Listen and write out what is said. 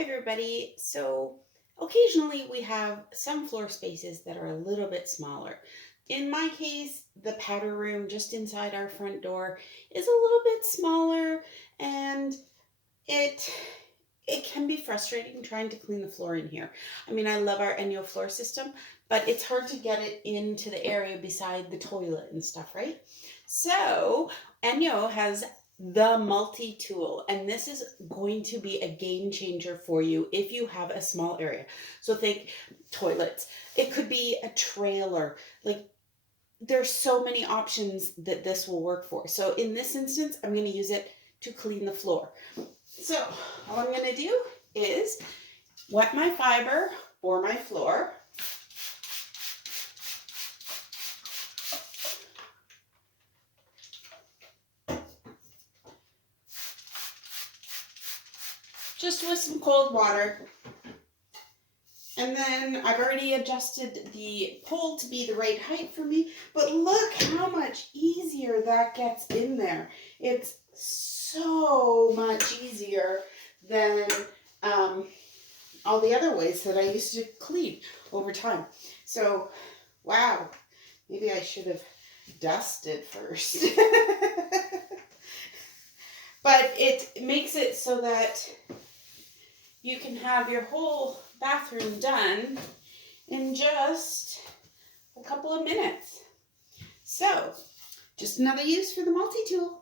Hi everybody. So occasionally we have some floor spaces that are a little bit smaller. In my case, the powder room just inside our front door is a little bit smaller, and it it can be frustrating trying to clean the floor in here. I mean, I love our ENJO floor system, but it's hard to get it into the area beside the toilet and stuff, right? So ENJO has the multi tool, and this is going to be a game changer for you if you have a small area. So think toilets. It could be a trailer. Like, there's so many options that this will work for. So in this instance, I'm going to use it to clean the floor. So all I'm going to do is wet my fiber or my floor. Just with some cold water. And then I've already adjusted the pole to be the right height for me, but look how much easier that gets in there. It's so much easier than all the other ways that I used to clean over time. So, wow, maybe I should have dusted first. But it makes it so that you can have your whole bathroom done in just a couple of minutes. So, just another use for the multi-tool.